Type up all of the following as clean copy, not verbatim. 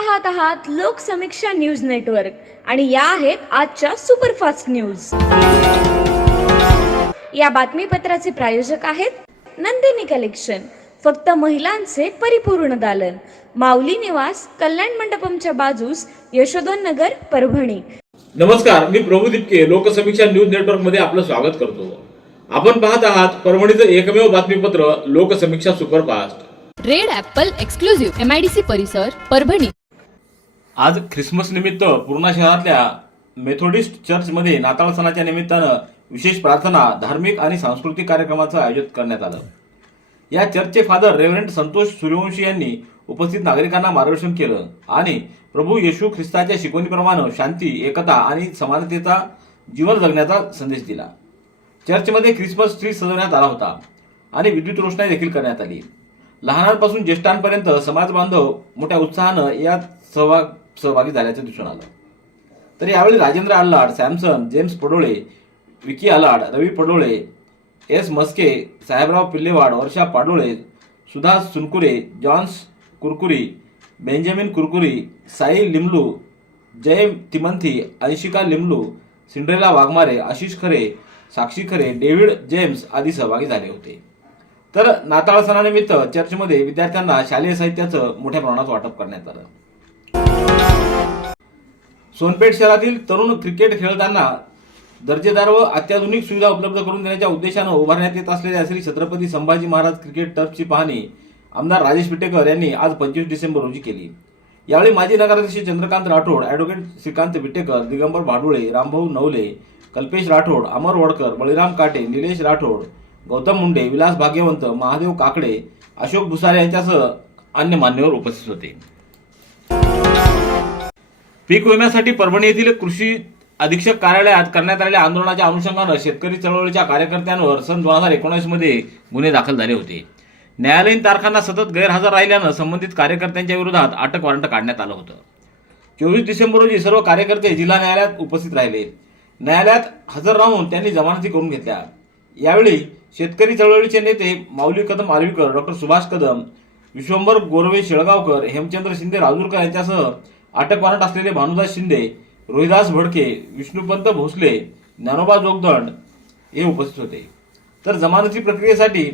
पाहत आहात Loksamiksha news network आणि या आहेत आजच्या सुपरफास्ट न्यूज। या बातमीपत्राचे प्रायोजक आहेत नंदिनी कलेक्शन, फक्त महिलांचे परिपूर्ण दालन, माऊली निवास, कल्याण मंडपमच्या बाजूस, यशोधन नगर, परभणी। नमस्कार, मी प्रभू दिपके लोकसमीक्षा न्यूज नेटवर्क मध्ये आपलं स्वागत करतो। आपण पाहत आहात परभणीचं एकमेव बातमीपत्र Loksamiksha superfast. Red Apple exclusive MIDC परिसर परभणी। आज ख्रिसमस निमित्त पूर्णा शहरातल्या मेथोडिस्ट चर्चमध्ये नाताळ सणाच्या निमित्तानं विशेष प्रार्थना, धार्मिक आणि सांस्कृतिक कार्यक्रमाचं आयोजन करण्यात आलं। या चर्चचे फादर रेव्हरंड संतोष सूर्यवंशी यांनी उपस्थित नागरिकांना मार्गदर्शन केलं आणि प्रभू येशू ख्रिस्ताच्या शिकवणीप्रमाणे शांती, एकता आणि समानतेचा जीवन जगण्याचा संदेश दिला। चर्चमध्ये ख्रिसमस ट्री सजवण्यात आला होता आणि विद्युत रोषणाई देखील करण्यात आली। लहानांपासून ज्येष्ठांपर्यंत समाज बांधव मोठ्या उत्साहानं यात सहभागी झाल्याचं दिसून आलं। तर यावेळी राजेंद्र आल्हाड, सॅमसन, जेम्स पडोळे, विकी आलाड, रवी पडोळे, एस मस्के, साहेबराव पिल्लेवाड, वर्षा पाडोळे, सुधा सुनकुरे, जॉन्स कुरकुरी, बेंजामिन कुरकुरी, साई लिमलू, जय तिमंथी, अंशिका लिमलू, सिंड्रेला वाघमारे, आशिष खरे, साक्षी खरे, डेव्हिड जेम्स आदी सहभागी झाले होते। तर नाताळ सणानिमित्त चर्चमध्ये विद्यार्थ्यांना शालेय साहित्याचं मोठ्या प्रमाणात वाटप करण्यात आलं। सोनपेठ शहरातील तरुण क्रिकेट खेळताना दर्जेदार व अत्याधुनिक सुविधा उपलब्ध करून देण्याच्या उद्देशानं उभारण्यात येत असलेल्या श्री छत्रपती संभाजी महाराज क्रिकेट टर्फची पाहणी आमदार राजेश विटेकर यांनी आज 25 डिसेंबर रोजी केली। यावेळी माजी नगराध्यक्ष चंद्रकांत राठोड, ॲडव्होकेट श्रीकांत विटेकर, दिगंबर भाडुळे, रामभाऊ नवले, कल्पेश राठोड, अमर वडकर, बळीराम काटे, निलेश राठोड, गौतम मुंडे, विलास भाग्यवंत, महादेव काकडे, अशोक भुसारे यांच्यासह अन्य मान्यवर उपस्थित होते। पीक विम्यासाठी परभणी येथील कृषी अधीक्षक कार्यालयात करण्यात आलेल्या आंदोलनाच्या अनुषंगानं शेतकरी चळवळीच्या कार्यकर्त्यांवर सन 2019 मध्ये गुन्हे दाखल झाले होते। न्यायालयीन तारखांना सतत गैरहजर राहिल्यानं संबंधित कार्यकर्त्यांच्या विरोधात अटक वॉरंट काढण्यात आलं होतं। 24 डिसेंबर रोजी सर्व कार्यकर्ते जिल्हा न्यायालयात उपस्थित राहिले। न्यायालयात हजर राहून त्यांनी जमानती करून घेतल्या। यावेळी शेतकरी चळवळीचे नेते माऊली कदम आर्वीकर, डॉक्टर सुभाष कदम, विश्वंभर गोरवे शेळगावकर, हेमचंद्र शिंदे राजूरकर यांच्यासह अटक वॉरंट असलेले भानुदास शिंदे, रोहिदास भडके, विष्णुपंत भोसले, ज्ञानोबा जोगदंड हे उपस्थित होते। तर जमानती प्रक्रियेसाठी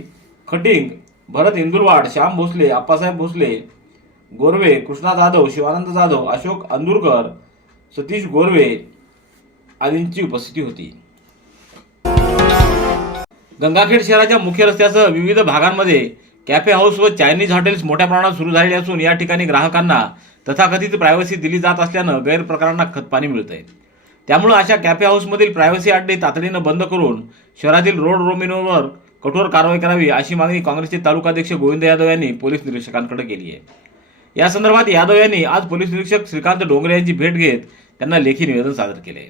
खटिंग, भरत इंदुरवाड, श्याम भोसले, आप्पासाहेब भोसले, गोरवे, कृष्णा जाधव, शिवानंद जाधव, अशोक अंदुरकर, सतीश गोरवे आदींची उपस्थिती होती। गंगाखेड शहराच्या मुख्य रस्त्यासह विविध भागांमध्ये कॅफे हाऊस व चायनीज हॉटेल्स मोठ्या प्रमाणात सुरू झालेली असून या ठिकाणी ग्राहकांना तथाकथित प्रायव्हसी दिली जात असल्यानं गैरप्रकारांना खतपाणी मिळत आहे। त्यामुळे अशा कॅफे हाऊसमधील प्रायव्हसी अड्डे तातडीनं बंद करून शहरातील रोड रोमिनोवर कठोर कारवाई करावी अशी मागणी काँग्रेसचे तालुकाध्यक्ष गोविंद यादव यांनी पोलीस निरीक्षकांकडे केली आहे। या संदर्भात यादव यांनी आज पोलीस निरीक्षक श्रीकांत डोंगरे यांची भेट घेत त्यांना लेखी निवेदन सादर केले।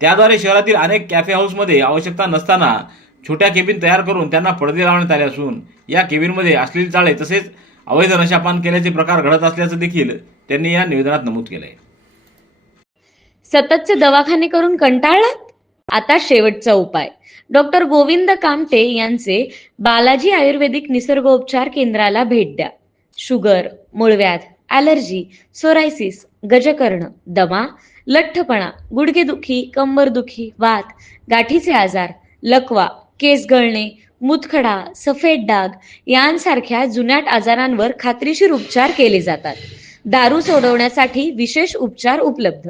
त्याद्वारे शहरातील अनेक कॅफे हाऊसमध्ये आवश्यकता नसताना छोट्या केबिन तयार करून त्यांना पडदे लावण्यात आले असून या केबिनमध्ये अश्लील चाळे तसेच अवैध नशापान केल्याचे प्रकार घडत असल्याचं देखील त्यांनी या निवेदनात नमूद केलंय। सततचे दवाखाने करून कंटाळलात? आता शेवटचा उपाय। डॉक्टर गोविंद कामटे यांचे बालाजी आयुर्वेदिक निसर्गोपचार केंद्राला भेट द्या। शुगर, मूळव्याध, ॲलर्जी, सोरायसिस, गजकर्ण, दमा, लठ्ठपणा, गुडघेदुखी, कंबरदुखी, वात, गाठीचे आजार, लकवा, केस गळणे, मूतखडा, सफेद डाग यांसारख्या जुनाट आजारांवर खात्रीशीर उपचार केले जातात। दारू सोडवण्यासाठी विशेष उपचार उपलब्ध।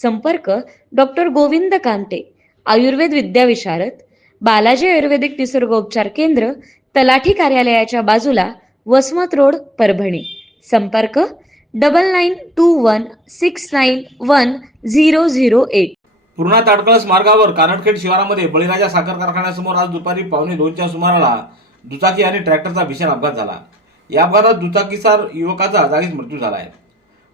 संपर्क डॉक्टर गोविंद कामटे, आयुर्वेद विद्याविशारद, बालाजी आयुर्वेदिक निसर्गोपचार केंद्र, तलाठी कार्यालयाच्या बाजूला, वसमत रोड, परभणी। संपर्क 9921691008। पूर्णा ताडकळस मार्गावर कानडखेड शिवारामध्ये बळीराजा साखर कारखान्यासमोर आज दुपारी 1:45च्या सुमाराला दुचाकी आणि ट्रॅक्टरचा भीषण अपघात झाला। या अपघातात दुचाकीस्वार युवकाचा जागीच मृत्यू झाला आहे।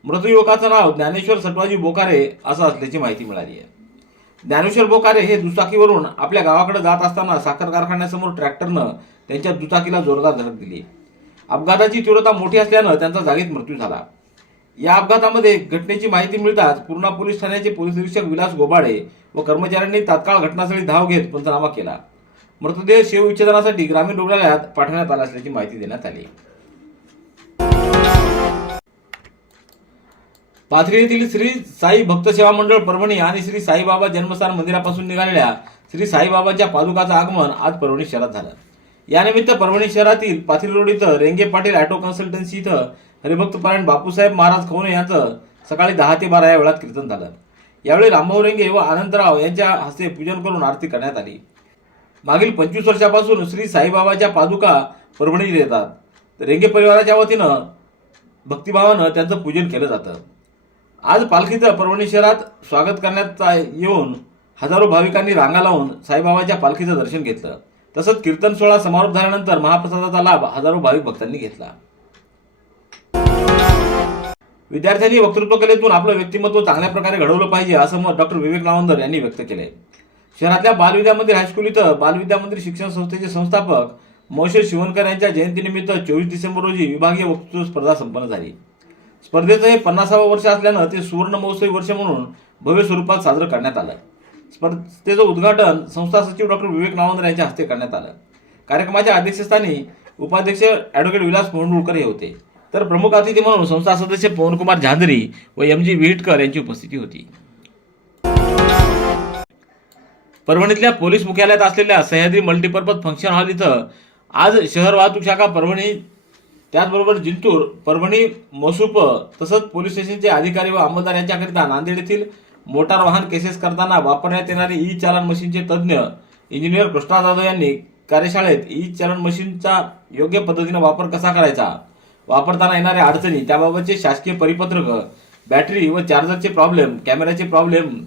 मृत युवकाचं नाव ज्ञानेश्वर सटवाजी बोकारे असं असल्याची माहिती मिळाली आहे। ज्ञानेश्वर बोकारे हे दुचाकीवरून आपल्या गावाकडे जात असताना साखर कारखान्यासमोर ट्रॅक्टरनं त्यांच्या दुचाकीला जोरदार धडक दिली। अपघाताची तीव्रता मोठी असल्यानं त्यांचा जागीच मृत्यू झाला। या अपघातामध्ये घटनेची माहिती मिळताच पूर्णा पोलीस ठाण्याचे पोलीस निरीक्षक विलास गोबाडे व कर्मचाऱ्यांनी तात्काळ घटनास्थळी धाव घेत पंचनामा केला। मृतदेह शवविच्छेदनासाठी ग्रामीण रुग्णालयात पाठवण्यात आला असल्याची माहिती देण्यात आली। पाथरी येथील श्री साई भक्त सेवा मंडळ परभणी आणि श्री साईबाबा जन्मस्थान मंदिरापासून निघालेल्या श्री साईबाबांच्या पादुकाचं आगमन आज परभणी शहरात झालं. यानिमित्त परभणी शहरातील पाथरी रोड इथं रेंगे पाटील ऑटो कन्सल्टन्सी इथं हरिभक्तपरायण बापूसाहेब महाराज खवणे यांचं सकाळी 10 ते 12 या वेळात कीर्तन झालं. यावेळी रामभाऊ रेंगे व आनंदराव यांच्या हस्ते पूजन करून आरती करण्यात आली. मागील 25 वर्षापासून श्री साईबाबाच्या पादुका परभणीत येतात. रेंगे परिवाराच्या वतीनं भक्तिभावानं त्यांचं पूजन केलं जातं. आज पालखीचं परभणी शहरात स्वागत करण्यात येऊन हजारो भाविकांनी रांगा लावून साईबाबाच्या पालखीचं दर्शन घेतलं. तसंच कीर्तन सोहळा समारोप झाल्यानंतर महाप्रसादाचा लाभ हजारो भाविक भक्तांनी घेतला. विद्यार्थ्यांनी वक्तृत्व कलेतून आपलं व्यक्तिमत्व चांगल्या प्रकारे घडवलं पाहिजे असं मत डॉक्टर विवेक नावंदर यांनी व्यक्त केलंय. शहरातल्या बालविद्या मंदिर हायस्कूल इथं बालविद्या मंदिर शिक्षण संस्थेचे संस्थापक मोशे शिवणकर यांच्या जयंतीनिमित्त 24 डिसेंबर रोजी विभागीय वक्तृत्व स्पर्धा संपन्न झाली. स्पर्धेचं हे 50वं वर्ष असल्यानं ते सुवर्ण महोत्सवी वर्ष म्हणून भव्य स्वरूपात साजरं करण्यात आलं. स्पर्धेचं उद्घाटन संस्था सचिव डॉक्टर विवेक नावंदर यांच्या हस्ते करण्यात आलं. कार्यक्रमाच्या अध्यक्षस्थानी उपाध्यक्ष ॲडव्होकेट विलास कोंडुळकर हे होते, तर प्रमुख अतिथी म्हणून संस्था सदस्य पवनकुमार झांजरी व MG विहिटकर यांची उपस्थिती होती. परभणीतल्या पोलीस मुख्यालयात असलेल्या सह्याद्री मल्टीपर्पज फंक्शन हॉल इथं आज शहर वाहतूक शाखा परभणी, त्याचबरोबर जिंतूर, परभणी, मसुप तसंच पोलीस स्टेशनचे अधिकारी व अंमलदार यांच्याकरिता नांदेड येथील मोटार वाहन केसेस करताना वापरण्यात येणारे ई चालन मशीनचे तज्ज्ञ इंजिनियर कृष्णा जाधव यांनी कार्यशाळेत ई चालन मशीनचा योग्य पद्धतीने वापर कसा करायचा, वापरताना येणाऱ्या अडचणी, त्याबाबतचे शासकीय परिपत्रक, बॅटरी व चार्जरचे प्रॉब्लेम, कॅमेऱ्याचे प्रॉब्लेम,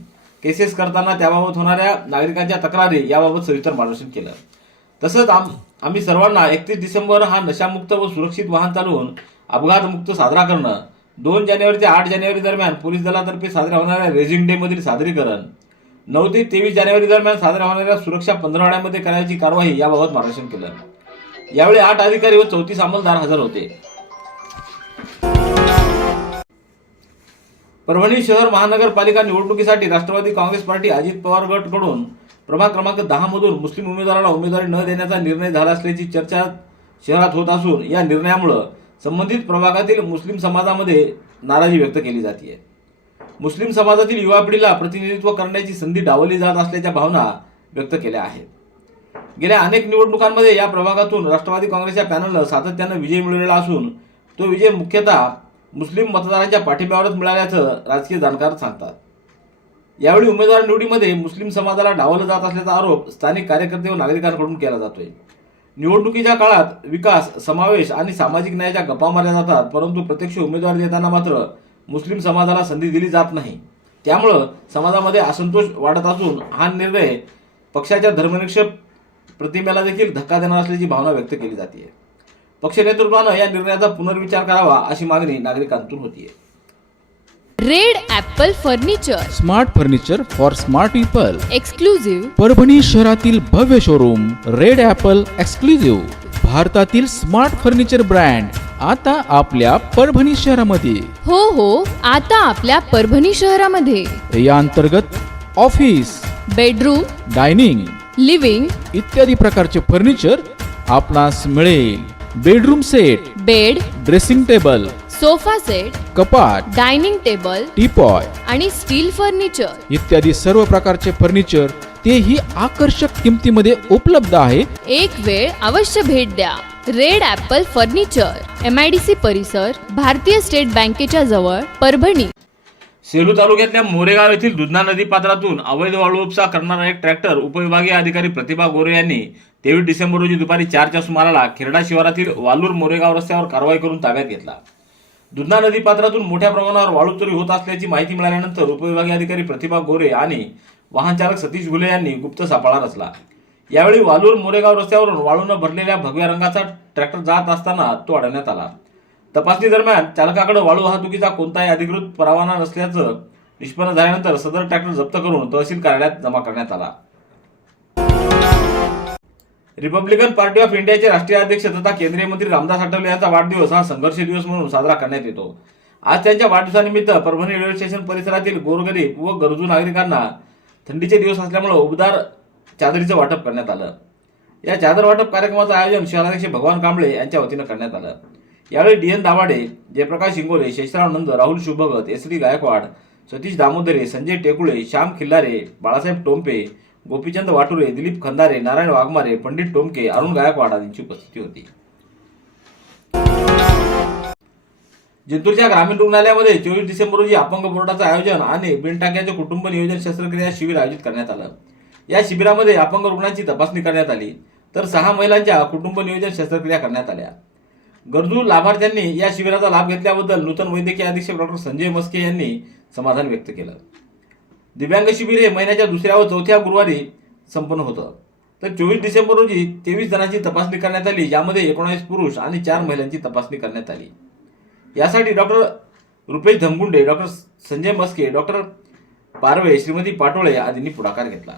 केसेस करताना त्याबाबत होणाऱ्या नागरिकांच्या तक्रारी याबाबत सविस्तर मार्गदर्शन केलं. तसंच आम्ही सर्वांना 31 डिसेंबर हा नशामुक्त व सुरक्षित वाहन चालवून अपघातमुक्त साजरा करणं, 2 जानेवारी ते 8 जानेवारी दरम्यान पोलीस दलातर्फे साजऱ्या होणाऱ्या रेझिंग डे मधील सादरीकरण, 9 ते 23 जानेवारी दरम्यान साजऱ्या होणाऱ्या सुरक्षा पंधरवड्यामध्ये करण्याची कारवाई याबाबत मार्गदर्शन केलं. यावेळी 8 अधिकारी व 34 अंमलदार हजर होते. परभणी शहर महानगरपालिका निवडणुकीसाठी राष्ट्रवादी काँग्रेस पार्टी अजित पवार गटकडून प्रभाग क्रमांक 10 मधून मुस्लिम उमेदवाराला उमेदवारी न देण्याचा निर्णय झाला असल्याची चर्चा शहरात होत असून या निर्णयामुळे संबंधित प्रभागातील मुस्लिम समाजामध्ये नाराजी व्यक्त केली जाते. मुस्लिम समाजातील युवा पिढीला प्रतिनिधित्व करण्याची संधी डावलली जात असल्याच्या भावना व्यक्त केल्या आहेत. गेल्या अनेक निवडणुकांमध्ये या प्रभागातून राष्ट्रवादी काँग्रेसच्या पॅनलनं सातत्यानं विजय मिळवलेला असून तो विजय मुख्यतः मुस्लिम मतदारांच्या पाठिंब्यावरच मिळाल्याचं राजकीय जाणकार सांगतात. यावेळी उमेदवार निवडीमध्ये मुस्लिम समाजाला डावललं जात असल्याचा आरोप स्थानिक कार्यकर्ते व नागरिकांकडून केला जातोय. निवडणुकीच्या काळात विकास, समावेश आणि सामाजिक न्यायाच्या गप्पा मारल्या जातात, परंतु प्रत्यक्ष उमेदवार देताना मात्र मुस्लिम समाजाला संधी दिली जात नाही. त्यामुळं समाजामध्ये असंतोष वाढत असून हा निर्णय पक्षाच्या धर्मनिरपेक्ष प्रतिमेला देखील धक्का देणार असल्याची भावना व्यक्त केली जाते. पक्ष नेतृत्वानं या निर्णयाचा पुनर्विचार करावा अशी मागणी नागरिकांतून होतीये. Red Apple furniture, smart furniture for smart people, exclusive Parbhani शहरातील भव्य शोरूम रेड ॲपल एक्सक्लुझिव्ह, भारतातील स्मार्ट फर्निचर ब्रँड आता आपल्या परभणी शहरामध्ये. हो, आता आपल्या परभणी शहरामध्ये. या अंतर्गत ऑफिस, बेडरूम, डायनिंग, लिव्हिंग इत्यादी प्रकारचे फर्निचर आपणास मिळेल. Bedroom set, bed, dressing table, sofa set, कपाट, डायनिंग टेबल टीपॉय आणि स्टील फर्निचर इत्यादी सर्व प्रकारचे फर्निचर तेही आकर्षक किमतीमध्ये उपलब्ध आहे. एक वेळ अवश्य भेट द्या. रेड ॲपल फर्निचर, MIDC परिसर, भारतीय स्टेट बँकेच्या जवळ, परभणी. सेलू तालुक्यातल्या मोरेगाव येथील दुधना नदी पात्रातून अवैध वाळू उपसा करणारा एक ट्रॅक्टर उपविभागीय अधिकारी प्रतिभा गोरे यांनी 23 डिसेंबर रोजी दुपारी 4च्या सुमाराला खेरडा शिवारातील वालूर मोरेगाव रस्त्यावर कारवाई करून ताब्यात घेतला. दुधना नदी पात्रातून मोठ्या प्रमाणावर वाळू चोरी होत असल्याची माहिती मिळाल्यानंतर उपविभागीय अधिकारी प्रतिभा गोरे आणि वाहन चालक सतीश घुले यांनी गुप्त सापळा रचला. यावेळी वालूर मोरेगाव रस्त्यावरून वाळूनं भरलेल्या भगव्या रंगाचा ट्रॅक्टर जात असताना तो अडवण्यात आला. तपासणी दरम्यान चालकाकडे वाळू वाहतुकीचा कोणताही अधिकृत परवाना नसल्याचं निष्पन्न झाल्यानंतर सदर ट्रॅक्टर जप्त करून तहसील कार्यालयात जमा करण्यात आला. रिपब्लिकन पार्टी ऑफ इंडियाचे राष्ट्रीय अध्यक्ष तथा केंद्रीय मंत्री रामदास आठवले यांचा वाढदिवस हा संघर्ष दिवस म्हणून साजरा करण्यात येतो. आज त्यांच्या वाढदिवसानिमित्त परभणी रेल्वे स्टेशन परिसरातील गोरगरीब व गरजू नागरिकांना थंडीचे दिवस असल्यामुळे उबदार चादरीचं वाटप करण्यात आलं. या चादर वाटप कार्यक्रमाचं आयोजन शहराध्यक्ष भगवान कांबळे यांच्या वतीनं करण्यात आलं. यावेळी DN दाभाडे, जयप्रकाश इंगोले, शेषराव नंद, राहुल शुभगत, SD गायकवाड, सतीश दामोदरे, संजय टेकुळे, श्याम खिल्लारे, बाळासाहेब टोंपे, गोपीचंद वाटुरे, दिलीप खंदारे, नारायण वाघमारे, पंडित टोमके, अरुण गायकवाड आदींची उपस्थिती होती. जिंतूरच्या ग्रामीण रुग्णालयामध्ये 24 डिसेंबर रोजी अपंग बोर्डाचं आयोजन आणि बिनटाक्याचे कुटुंब नियोजन शस्त्रक्रिया शिबिर आयोजित करण्यात आलं. या शिबिरामध्ये अपंग रुग्णांची तपासणी करण्यात आली तर 6 महिलांच्या कुटुंब नियोजन शस्त्रक्रिया करण्यात आल्या. गरजू लाभार्थ्यांनी या शिबिराचा लाभ घेतल्याबद्दल नूतन वैद्यकीय अधीक्षक डॉक्टर संजय मस्के यांनी समाधान व्यक्त केलं. दिव्यांग शिबिर हे महिन्याच्या दुसऱ्या व चौथ्या गुरुवारी संपन्न होतं. तर 24 डिसेंबर रोजी 23 जणांची तपासणी करण्यात आली, ज्यामध्ये 19 पुरुष आणि 4 महिलांची तपासणी करण्यात आली. यासाठी doctor Rupesh Dhamgunde, doctor Sanjay Maske, doctor Parwe, Shrimati Patole आदींनी पुढाकार घेतला.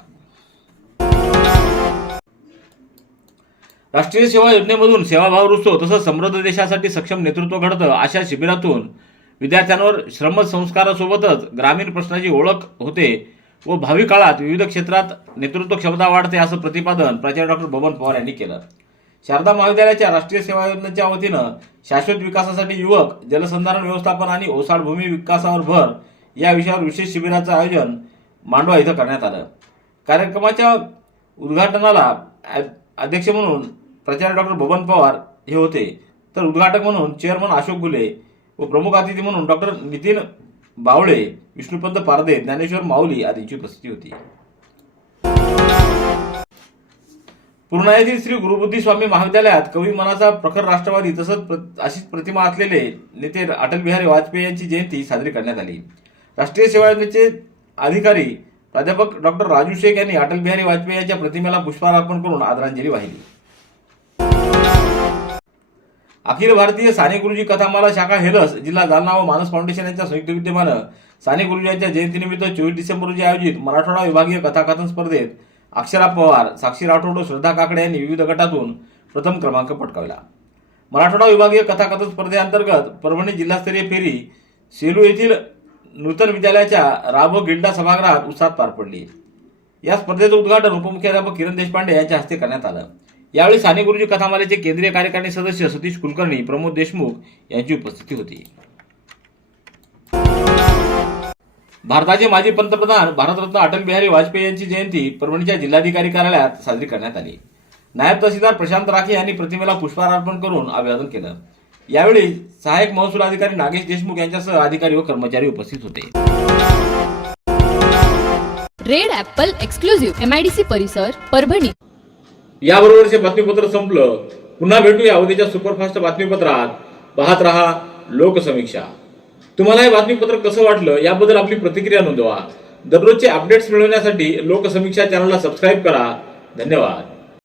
राष्ट्रीय सेवा योजनेमधून सेवाभाव रुजतो तसंच समृद्ध देशासाठी सक्षम नेतृत्व घडतं अशा शिबिरातून विद्यार्थ्यांवर श्रमसंस्कारासोबतच ग्रामीण प्रश्नाची ओळख होते व भावी काळात विविध क्षेत्रात नेतृत्व क्षमता वाढते असं प्रतिपादन प्राचार्य डॉक्टर बबन पवार यांनी केलं. शारदा महाविद्यालयाच्या राष्ट्रीय सेवा योजनेच्या वतीनं शाश्वत विकासासाठी युवक, जलसंधारण व्यवस्थापन आणि ओसाड भूमी विकासावर भर या विषयावर विशेष शिबिराचं आयोजन मांडवा इथं करण्यात आलं. कार्यक्रमाच्या उद्घाटनाला अध्यक्ष म्हणून प्राचार्य डॉक्टर बबन पवार हे होते, तर उद्घाटक म्हणून चेअरमन अशोक गुले व प्रमुख अतिथी म्हणून डॉक्टर नितीन बावळे, विष्णुपंत पारदे, ज्ञानेश्वर माऊली आदींची उपस्थिती होती. पूर्णा येथील श्री गुरुबुद्धी स्वामी महाविद्यालयात कवी मनाचा प्रखर राष्ट्रवादी तसंच अशीच प्रतिमा असलेले नेते अटल बिहारी वाजपेयी यांची जयंती साजरी करण्यात आली. राष्ट्रीय सेवा योजनेचे अधिकारी प्राध्यापक डॉक्टर राजू शेख यांनी अटल बिहारी वाजपेयी यांच्या प्रतिमेला पुष्पहार अर्पण करून आदरांजली वाहिली. अखिल भारतीय साने गुरुजी कथामाला शाखा हेलस, जिल्हा जालना व मानस फाउंडेशन यांच्या संयुक्त विद्यमानं साने गुरुजी यांच्या जयंतीनिमित्त 24 डिसेंबर रोजी आयोजित मराठवाडा विभागीय कथाकथन स्पर्धेत अक्षरा पवार, साक्षी राठोड व श्रद्धा काकडे यांनी विविध गटातून प्रथम क्रमांक पटकावला. मराठवाडा विभागीय कथाकथन स्पर्धेअंतर्गत परभणी जिल्हास्तरीय फेरी सेलू येथील नूतन विद्यालयाच्या राब गिल्डा सभागृहात उत्साहात पार पडली. या स्पर्धेचं उद्घाटन उपमुख्याध्यापक किरण देशपांडे यांच्या हस्ते करण्यात आलं. यावेळी साने गुरुजी कथामालेचे केंद्रीय कार्यकारिणी सदस्य सतीश कुलकर्णी, प्रमोद देशमुख यांची उपस्थिती होती. भारताचे माजी पंतप्रधान भारतरत्न अटल बिहारी वाजपेयी यांची जयंती परभणीच्या जिल्हाधिकारी कार्यालयात साजरी करण्यात आली. नायब तहसीलदार प्रशांत राखे यांनी प्रतिमेला पुष्पहार अर्पण करून अभिवादन केलं. यावेळी सहाय्यक महसूल अधिकारी नागेश देशमुख यांच्यासह अधिकारी व कर्मचारी उपस्थित होते. रेड ॲपल एक्सक्लुझिव्ह MIDC परिसर परभणी. याबरोबरचे बातमीपत्र संपलं. पुन्हा भेटूया उद्याच्या सुपरफास्ट बातमीपत्रात. पाहत रहा लोकसमीक्षा. तुम्हाला हे बातमीपत्र कसं वाटलं याबद्दल आपली प्रतिक्रिया नोंदवा. दररोजचे अपडेट्स मिळवण्यासाठी लोकसमीक्षा चॅनलला सबस्क्राईब करा. धन्यवाद.